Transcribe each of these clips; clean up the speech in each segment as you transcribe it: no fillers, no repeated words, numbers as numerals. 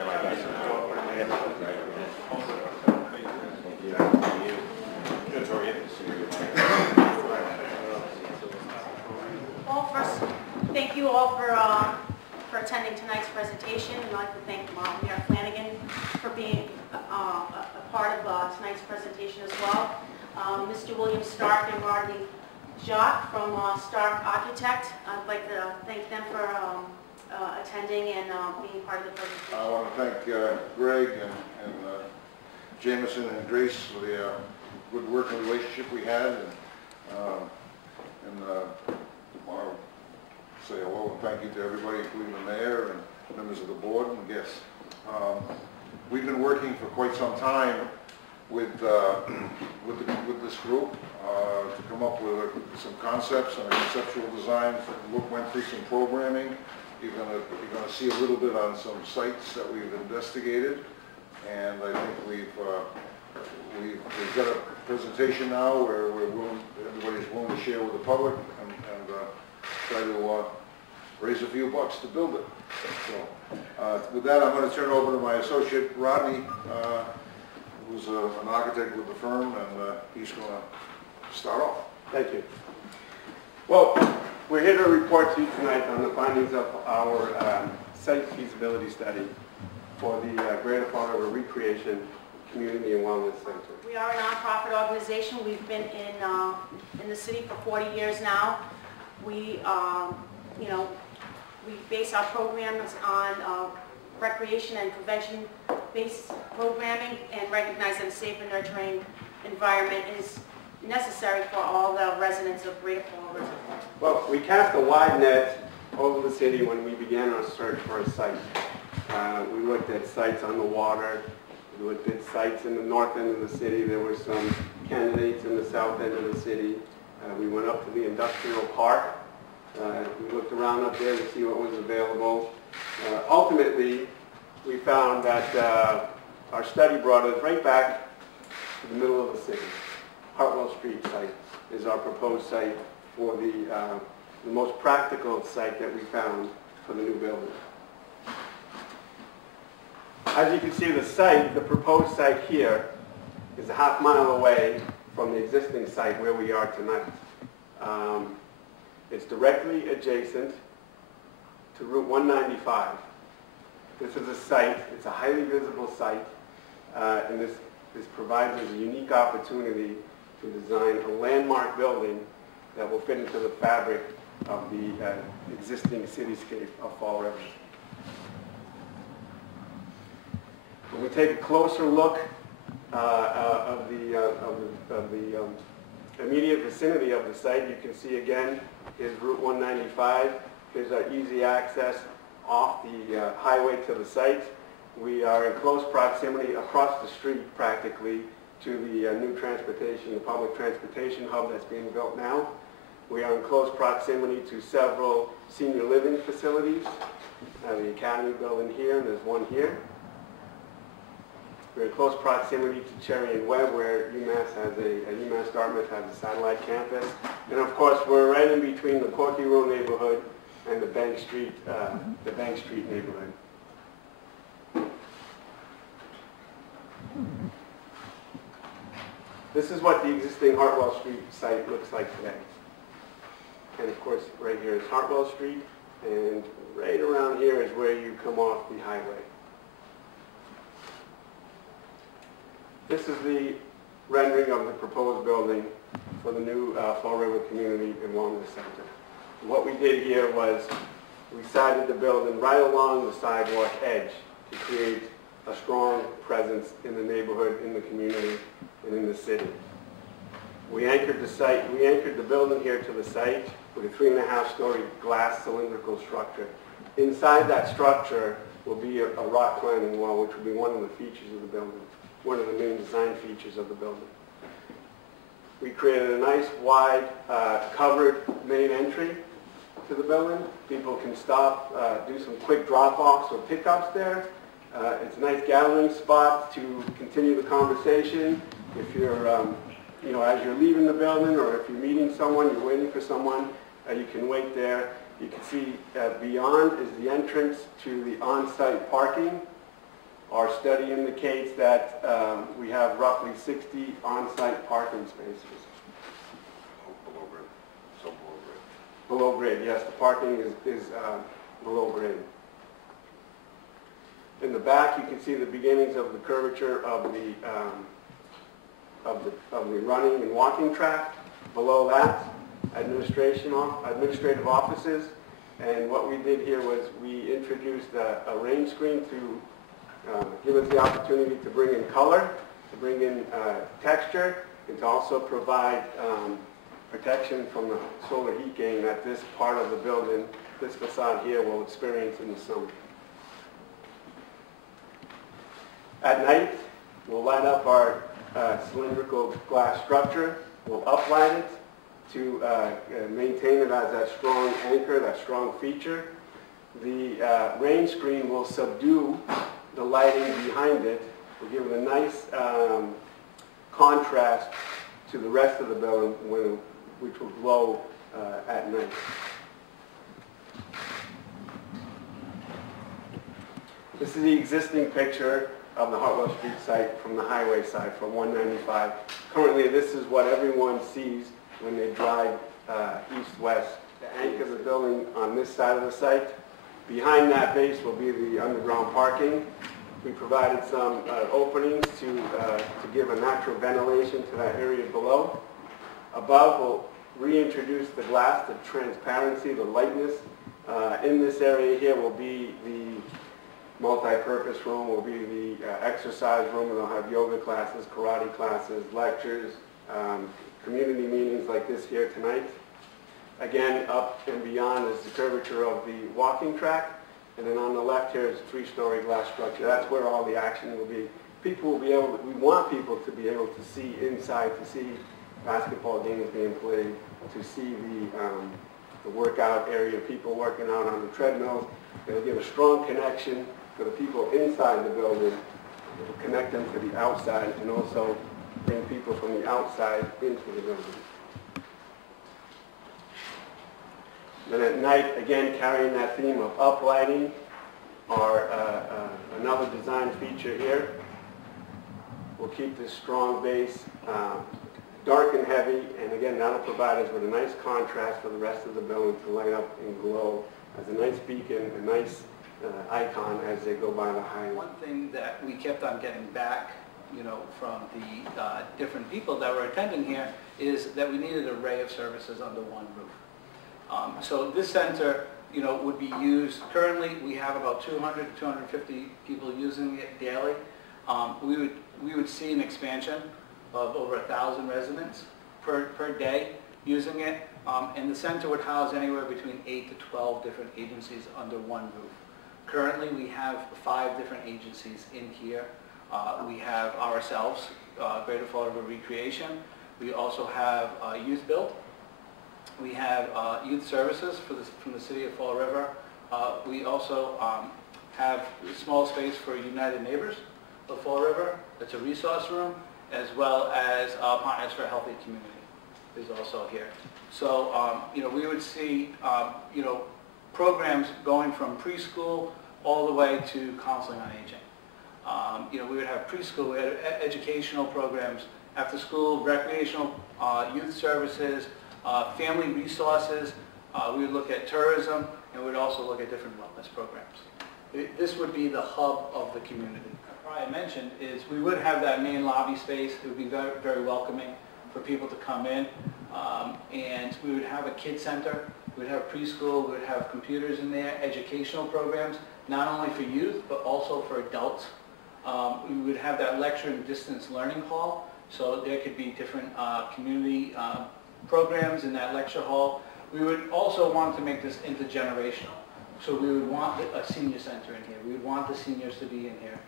Well, first, thank you all for attending tonight's presentation, and I'd like to thank Mayor Flanagan for being a part of tonight's presentation as well. Mr. William Stark and Rodney Jacques from Stark Architect, I'd like to thank them for attending and being part of the presentation. I want to thank Greg and Jameson and Grace for the good working relationship we had, and I want to say hello and thank you to everybody, including the mayor and members of the board and guests. We've been working for quite some time with this group to come up with some concepts and a conceptual design. Went through some programming. You're gonna see a little bit on some sites that we've investigated, and I think we've got a presentation now where everybody's willing to share with the public and try to raise a few bucks to build it. So with that, I'm going to turn it over to my associate Rodney, who's an architect with the firm, and he's going to start off. Thank you. Well, we're here to report to you tonight on the findings of our site feasibility study for the Greater Fall River Recreation Community and Wellness Center. We are a nonprofit organization. We've been in the city for 40 years now. We, we base our programs on recreation and prevention-based programming, and recognize that a safe and nurturing environment is necessary for all the residents of Greater Fall River. Well, we cast a wide net over the city when we began our search for a site. We looked at sites on the water. We looked at sites in the north end of the city. There were some candidates in the south end of the city. We went up to the industrial park. We looked around up there to see what was available. Ultimately, we found that our study brought us right back to the middle of the city. Hartwell Street site is our proposed site for the most practical site that we found for the new building. As you can see, the site, the proposed site here, is a half mile away from the existing site where we are tonight. It's directly adjacent to Route 195. This is a site, it's a highly visible site, and this provides us a unique opportunity to design a landmark building that will fit into the fabric of the existing cityscape of Fall River. When we take a closer look of the immediate vicinity of the site, you can see again is Route 195. Here's our easy access off the highway to the site. We are in close proximity across the street practically to the new transportation, the public transportation hub that's being built now. We are in close proximity to several senior living facilities. The Academy building here, and there's one here. We're in close proximity to Cherry and Webb, where UMass Dartmouth has a satellite campus. And of course, we're right in between the Corky Road neighborhood and the Bank Street neighborhood. This is what the existing Hartwell Street site looks like today. And of course, right here is Hartwell Street, and right around here is where you come off the highway. This is the rendering of the proposed building for the new Fall River Community and Wellness Center. What we did here was we sided the building right along the sidewalk edge to create a strong presence in the neighborhood, in the community, and in the city. We anchored the building here to the site with a 3.5-story glass cylindrical structure. Inside that structure will be a rock climbing wall, which will be one of the features of the building, one of the main design features of the building. We created a nice, wide, covered main entry to the building. People can stop, do some quick drop-offs or pickups there. It's a nice gathering spot to continue the conversation. If you're, as you're leaving the building, or if you're meeting someone, you're waiting for someone, you can wait there. You can see beyond is the entrance to the on-site parking Our study indicates that we have roughly 60 on-site parking spaces. Below grade, so below grade. Below grade, yes, the parking is below grade. In the back, you can see the beginnings of the curvature of the running and walking track. Below that, administrative offices. And what we did here was we introduced a rain screen to give us the opportunity to bring in color, to bring in texture, and to also provide protection from the solar heat gain that this part of the building, this facade here, will experience in the summer. At night, we'll light up our cylindrical glass structure. We'll uplight it to maintain it as that strong anchor, that strong feature. The rain screen will subdue the lighting behind it. We'll give it a nice contrast to the rest of the building, which will glow at night. This is the existing picture of the Hartwell Street site from the highway side, from 195. Currently, this is what everyone sees when they drive east-west. The anchor of the building on this side of the site. Behind that base will be the underground parking. We provided some openings to give a natural ventilation to that area below. Above, we'll reintroduce the glass, the transparency, the lightness. In this area here will be the multi-purpose room, will be the exercise room, and they'll have yoga classes, karate classes, lectures, community meetings like this here tonight. Again, up and beyond is the curvature of the walking track, and then on the left here is a 3-story glass structure. That's where all the action will be. People will be able to, we want people to be able to see inside, to see basketball games being played, to see the workout area, people working out on the treadmills. It'll give a strong connection for the people inside the building. It'll connect them to the outside and also bring people from the outside into the building. Then at night, again, carrying that theme of uplighting, are another design feature here. We'll keep this strong base dark and heavy, and again, that'll provide us with a nice contrast for the rest of the building to light up and glow as a nice beacon, a nice icon as they go by the highway. One thing that we kept on getting back, from the different people that were attending here, is that we needed an array of services under one roof. So this center, would be used, currently we have about 200 to 250 people using it daily. We would see an expansion of over 1,000 residents per day using it. And the center would house anywhere between 8 to 12 different agencies under one roof. Currently we have 5 different agencies in here. We have ourselves, Greater Fall River Recreation. We also have Youth Build. We have youth services from the city of Fall River. We also have a small space for United Neighbors of Fall River. It's a resource room, as well as Partners for a Healthy Community is also here. So, we would see, programs going from preschool all the way to counseling on aging. We would have preschool, we had educational programs, after school, recreational, youth services, family resources. We would look at tourism, and we would also look at different wellness programs. This would be the hub of the community. I mentioned is we would have that main lobby space. It would be very, very welcoming for people to come in. And we would have a kid center. We would have preschool. We would have computers in there, educational programs, not only for youth, but also for adults. We would have that lecture and distance learning hall. So there could be different community programs in that lecture hall. We would also want to make this intergenerational. So we would want a senior center in here. We would want the seniors to be in here.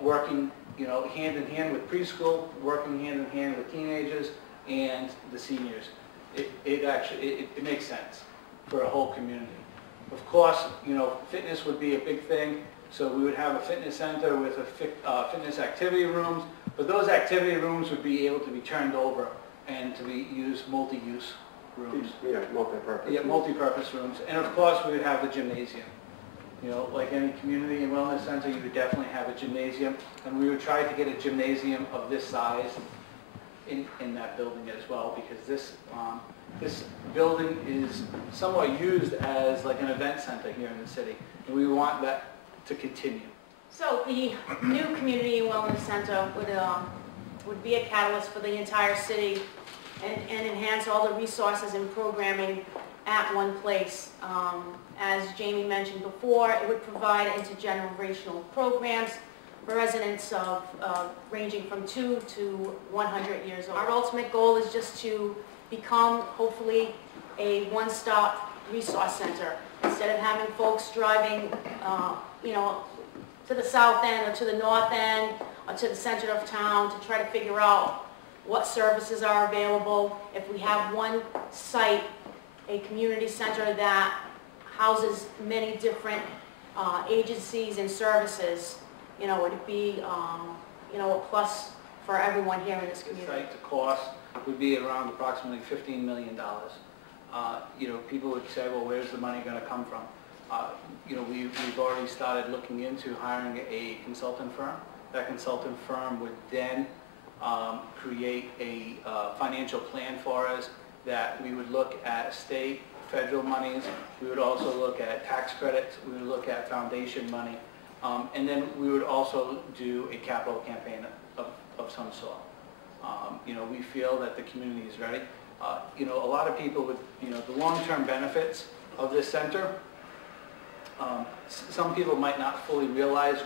Working, hand in hand with preschool, working hand in hand with teenagers and the seniors. It makes sense for a whole community. Of course, fitness would be a big thing. So we would have a fitness center with a fitness activity rooms, but those activity rooms would be able to be turned over and to be used multi-use rooms. Yeah, multi-purpose. Yeah, multi-purpose rooms. And of course, we would have the gymnasium. You know, like any community and wellness center, you would definitely have a gymnasium, and we would try to get a gymnasium of this size in that building as well, because this building is somewhat used as like an event center here in the city, and we want that to continue. So the new community wellness center would be a catalyst for the entire city and enhance all the resources and programming at one place. As Jamie mentioned before, it would provide intergenerational programs for residents of ranging from 2 to 100 years old. Our ultimate goal is just to become, hopefully, a one-stop resource center. Instead of having folks driving, you know, to the south end or to the north end or to the center of town to try to figure out what services are available. If we have one site, a community center that houses many different agencies and services, you know, would be, you know, a plus for everyone here in this The community. site cost would be around approximately $15 million. You know, people would say, well, where's the money going to come from? You know, we've already started looking into hiring a consultant firm. That consultant firm would then create a financial plan for us that we would look at state, federal monies. We would also look at tax credits. We would look at foundation money. And then we would also do a capital campaign of some sort. You know, we feel that the community is ready. You know, a lot of people would, you know, the long-term benefits of this center, some people might not fully realize,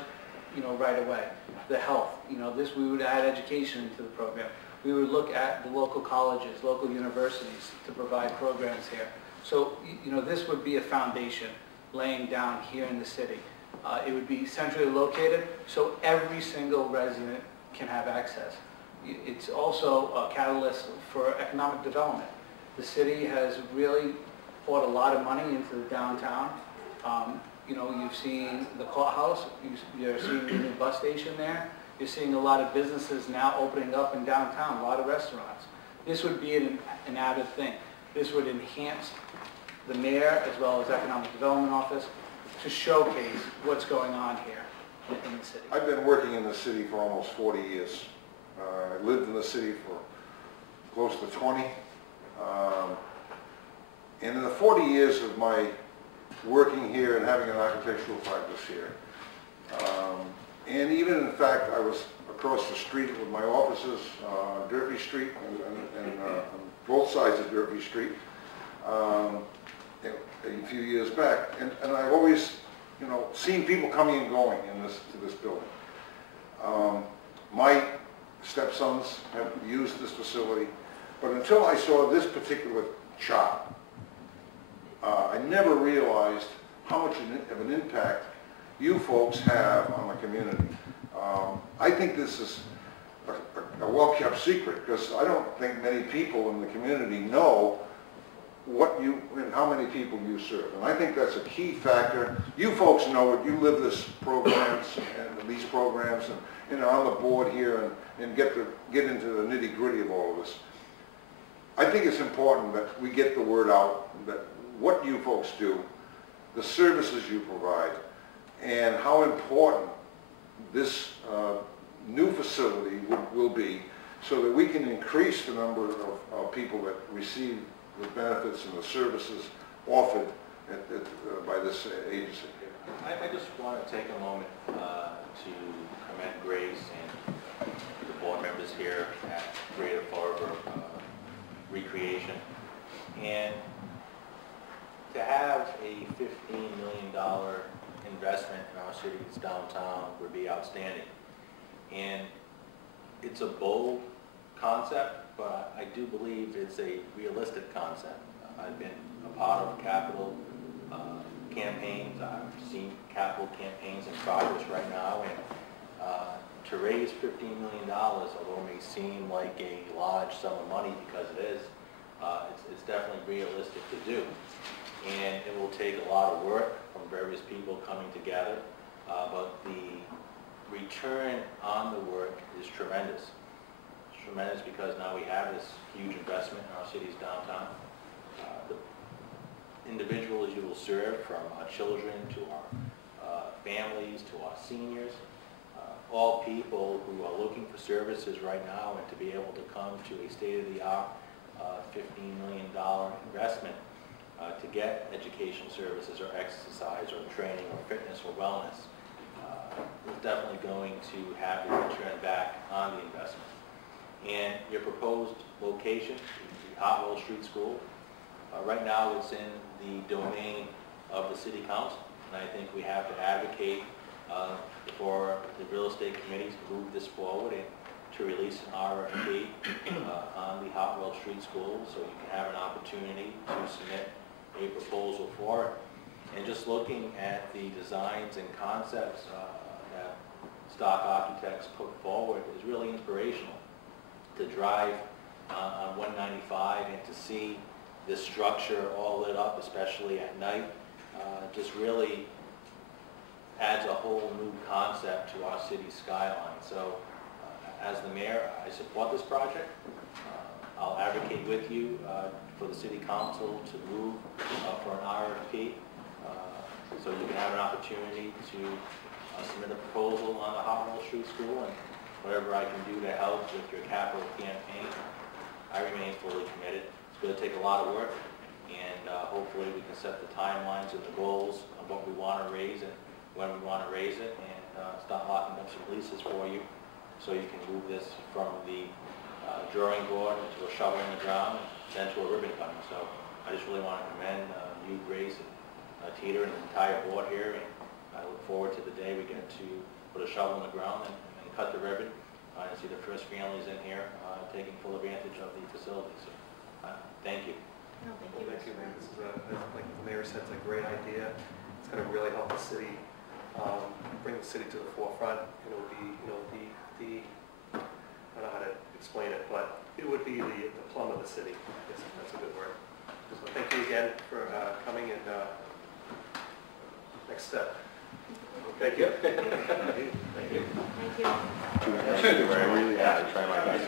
you know, right away. The health, you know, this, we would add education into the program. We would look at the local colleges, local universities to provide programs here. So, you know, this would be a foundation laying down here in the city. It would be centrally located, so every single resident can have access. It's also a catalyst for economic development. The city has really poured a lot of money into the downtown. You know, you've seen the courthouse, you're seeing the new bus station there. You're seeing a lot of businesses now opening up in downtown, a lot of restaurants. This would be an added thing. This would enhance the mayor as well as Economic Development Office to showcase what's going on here in the city. I've been working in the city for almost 40 years. I lived in the city for close to 20. And in the 40 years of my working here and having an architectural practice here, and even in fact I was across the street with my offices on Derby Street and on both sides of Derby Street a few years back, and I've always, you know, seen people coming and going to this building. My stepsons have used this facility, but until I saw this particular chart, I never realized how much of an impact you folks have on the community. I think this is a well-kept secret, because I don't think many people in the community know what you and how many people you serve. And I think that's a key factor. You folks know it. You live this programs and these programs, and are on the board here and get into the nitty-gritty of all of this. I think it's important that we get the word out that what you folks do, the services you provide, and how important this new facility will be, so that we can increase the number of people that receive the benefits and the services offered by this agency. I just want to take a moment to commend Grace and the board members here at Greater Fall River Recreation, and to have a $15 million investment in our city's downtown would be outstanding. And it's a bold concept, but I do believe it's a realistic concept. I've been a part of capital campaigns. I've seen capital campaigns in progress right now, and to raise $15 million, although it may seem like a large sum of money because it is, it's definitely realistic to do. And it will take a lot of work from various people coming together, but the return on the work is tremendous. It's tremendous because now we have this huge investment in our city's downtown. The individuals you will serve, from our children to our families, to our seniors, all people who are looking for services right now, and to be able to come to a state-of-the-art $15 million investment to get education services or exercise or training or fitness or wellness is definitely going to have a return back on the investment. And your proposed location, the Hartwell Street School, right now it's in the domain of the City Council, and I think we have to advocate for the real estate committee to move this forward and to release an RFP on the Hartwell Street School, so you can have an opportunity to submit a proposal for it. And just looking at the designs and concepts that Stock Architects put forward is really inspirational. To drive on 195 and to see this structure all lit up, especially at night, just really adds a whole new concept to our city skyline. So as the mayor, I support this project. I'll advocate with you for the city council to move for an RFP so you can have an opportunity to submit a proposal on the Hartwell Street School, and whatever I can do to help with your capital campaign, I remain fully committed. It's going to take a lot of work, and hopefully we can set the timelines and the goals of what we want to raise and when we want to raise it, and start locking up some leases for you so you can move this from the drawing board to a shovel in the ground and then to a ribbon cutting. So I just really want to commend you, Grace, and Teeter, and the entire board here, and I look forward to the day we get to put a shovel in the ground and cut the ribbon and see the first families in here taking full advantage of the facility. So thank you. No, thank Well, you. thank you, man. This is like the mayor said, it's a great idea. It's going to really help the city, bring the city to the forefront. And it would be, you know, I don't know how to explain it, but it would be the plum of the city. I guess that's a good word. So thank you again for coming, and next step. Thank you. Thank you. I really have to try my best.